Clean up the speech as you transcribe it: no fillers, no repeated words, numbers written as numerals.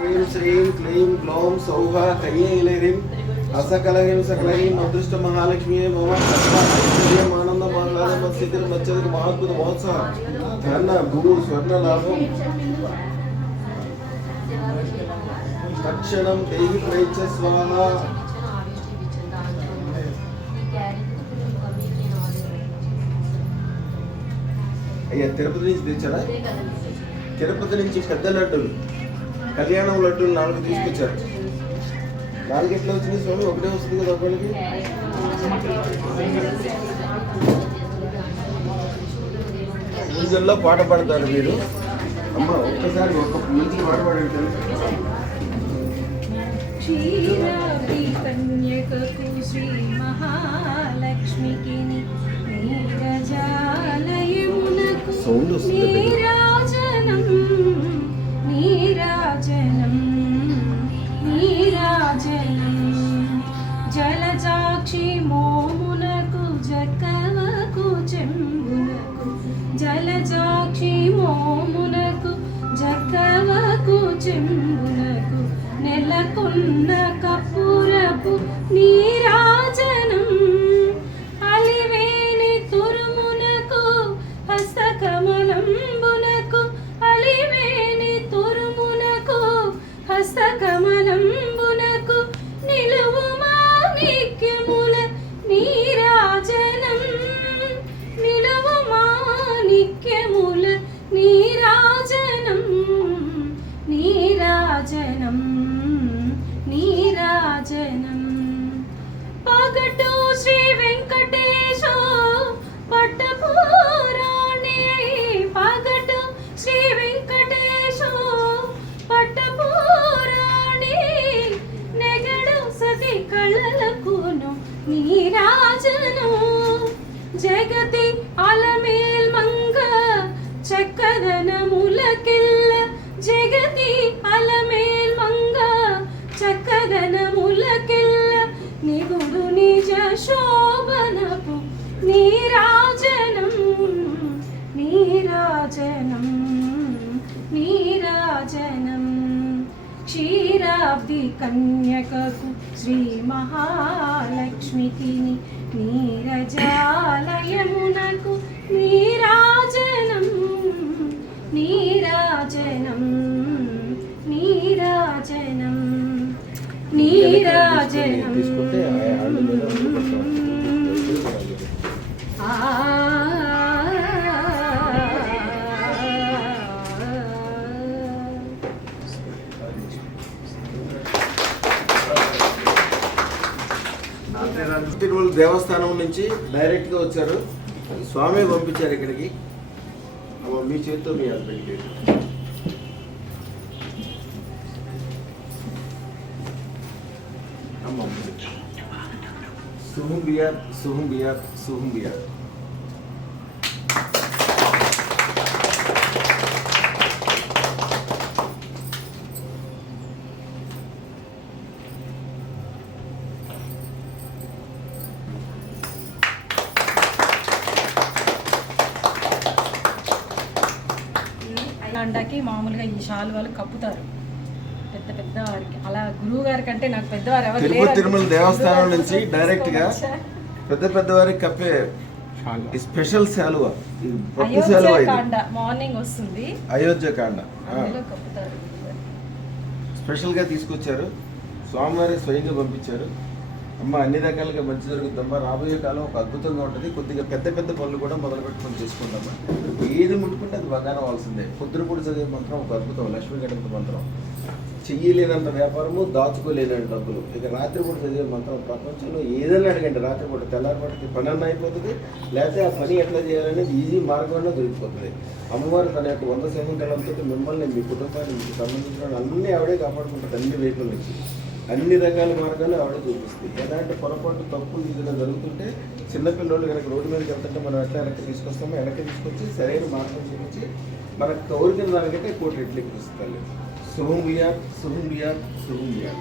ह्रीं श्रीं क्लीं ग्लौं सौः कन्यैलह्रीं असकलह्रीं सकलह्रीं अदृष्ट महालक्ष्मी मम ऐश्वर्यम् आनन्दमङ्गलमस्तिर्मच्चदिक महाद्भुत महोत्सव धन भू स्वर्ण लाभं तक्षणं देहि प्रयच्छ स्वाहा। అయ్యా తిరుపతి నుంచి తెచ్చారా? తిరుపతి నుంచి పెద్ద లడ్డూలు కళ్యాణం లడ్డూలు 4 తీసుకొచ్చారు. 4 ఎట్లా వచ్చింది స్వామి? ఒకటే వస్తుంది కదా ఒకరికి. పూజల్లో పాట పాడతారు మీరు. అమ్మ ఒక్కసారి ఒక్క మంచి పాట పాడండి. క్షీరాబ్ది కన్యకకు శ్రీ మహాలక్ష్మికి నీరజాలయమునకు నీరాజనం నీరాజనం నీరాజనం జలజాక్షి మోమునకు జకవకు చెంబునకు జలజాక్షి మోమునకు జకవకు చెంబునకు నెలకొన్న కపురపు నీరాజనం అలివేని తురుమునకు హస్తకమలంబునకు అలివేని తురుమునకు హస్తకమలంబునకు నిలువు మాణిక్యముల నీరాజనం నిలువు మాణిక్యముల నీరాజనం నీరాజనం నీరాజనం పగటు శ్రీ వెంకటేశ పట్టపురాణి పగటు శ్రీ వెంకటేశ పట్టపురాణి నెగడు సతి కళలకును నీరాజనం జగతి అలమేల్ మంగ చక్కదనములకెల్ల జగతి అలమేల్ మంగ చక్కదనములకెల్ల నిగుడు నిజ శోభనపు నీరాజనం నీరాజనం నీరాజనం క్షీరాబ్ది కన్యకకు శ్రీ మహాలక్ష్మికి నీరజాలయమునకు నీరాజనం నీరాజనం నీరాజనం నీరాజనం తిరుమల దేవస్థానం నుంచి డైరెక్ట్గా వచ్చారు. స్వామి పంపించారు ఇక్కడికి. మీ చేతితో మీ హస్బెండ్కి సుహుం బియార్ సుహుం బియార్ సుహుం బియార్. అండాకి మామూలుగా ఈ శాలువాలు కప్పుతారు పెద్ద పెద్ద వారికి. అలా గురువు గారి కంటే నాకు పెద్దవారు ఎవరు లేరు. తిరుపతి తిరుమల దేవస్థానం నుంచి డైరెక్ట్ గా పెద్ద పెద్ద వారికి కప్పే స్పెషల్ శాలువ. మార్నింగ్ వస్తుంది అయోధ్య కాండ స్పెషల్ గా తీసుకొచ్చారు. స్వామివారి స్వయంగా పంపించారు. అమ్మ అన్ని రకాలుగా మంచి జరుగుతుందమ్మా. రాబోయే కాలం ఒక అద్భుతంగా ఉంటుంది. కొద్దిగా పెద్ద పెద్ద పనులు కూడా మొదలు పెట్టుకొని చేసుకుంటామా. ఏది ముట్టుకుంటే అది బంగారం అవ్వాల్సిందే. పొద్దునపూడి చదివే మంత్రం ఒక అద్భుతం. లక్ష్మీ గణపతి మంత్రం. చెయ్యలేనంత వ్యాపారము, దాచుకోలేనంత డబ్బులు. ఇక రాత్రిపూట చదివే మంత్రం ప్రపంచంలో ఏదైనా అడగండి. రాత్రిపూట తెల్లారిపూటకి పని అన్న అయిపోతుంది, లేకపోతే ఆ పని ఎట్లా చేయాలనేది ఈజీ మార్గంలో దొరికిపోతుంది. అమ్మవారు తన యొక్క 100 సింహకళంతో మిమ్మల్ని, మీ కుటుంబాన్ని, మీకు సంబంధించిన అన్నీ ఆవిడే కాపాడుకుంటుంది. అన్ని వైపుల నుంచి అన్ని రకాల మార్గాలు ఆవిడే చూపిస్తుంది. ఎలాంటి పొరపాటు తప్పు ఏదైనా జరుగుతుంటే చిన్నపిల్లలు కనుక రోడ్డు మీదకి వెళ్తుంటే మనం ఎట్లా వెనక్కి తీసుకొస్తామో వెనక్కి తీసుకొచ్చి సరైన మార్గం చూపించి మనకు కోరికల దానికంటే కోటి రెట్లు ఎక్కిస్తుంది. శుభం బియార్ శుభం బియార్ శుభం బియార్.